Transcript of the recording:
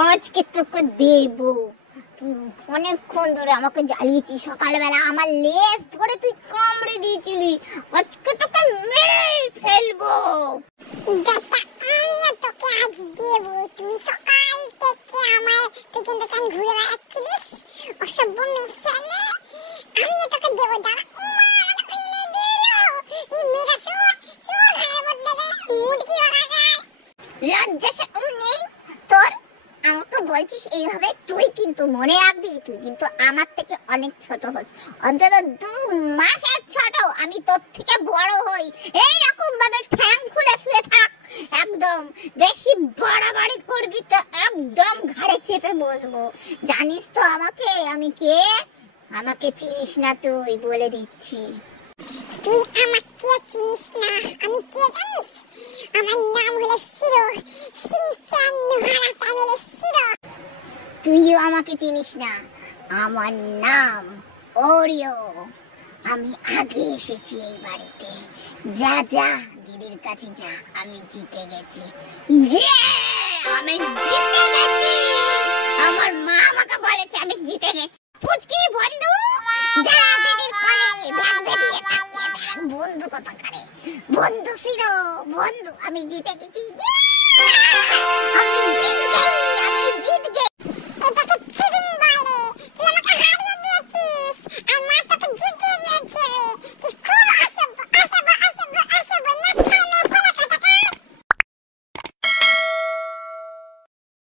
আজকে তোকে দেব। তুই অনেকক্ষণ ধরে আমাকে জ্বালিয়েছিস, সকালবেলা আমার লেজ ধরে তুই কামড়ে দিয়েছিলি, আজকে তোকে মেরে ফেলবো। তোকে আজ দেব। তুই সকাল থেকে আমার পেছন পেছন ঘুরে বেড়াচ্ছিলিস, অসভ্য মেয়ে ছেলে। আমিও তোকে দেবো, দাঁড়া। লজ্জা শরম নেই তোর? আমাকে বলছিস এইভাবে? তুই কিন্তু মনে রাখবি, তুই কিন্তু আমার থেকে অনেক ছোট হস, অন্তত 2 মাসের ছোট। আমি তোর থেকে বড় হই। এইরকম ভাবে ঠ্যাং খুলে শুয়ে থাক, একদম বেশি বাড়াবাড়ি করবি তো একদম ঘাড়ে চেপে বসবো। জানিস তো আমাকে, আমি কে? আমাকে চিনিস না তুই, বলে দিচ্ছি। তুই আমাকে চিনিস না? আমি কে জানিস? আমার নাম হলো শিরো, শিনচান নোহারা ফ্যামিলি শিরো। তুইও আমাকে চিনিস না? আমার নাম ওরিও। আমি আগে এসেছি এই বাড়িতে। যা যা, দিদির কাছে যা, আমি জিতে গেছি। আমি জিতে গেছি। আমার মা আমাকে বলেছে আমি জিতে গেছি। পুচকি বন্ধু, যা দিদির কোলে ব্যাগ বেরিয়ে তাকিয়ে দেখ। বন্ধু কথা কারে? বন্ধু ছিল, বন্ধু। আমি জিতে গেছি।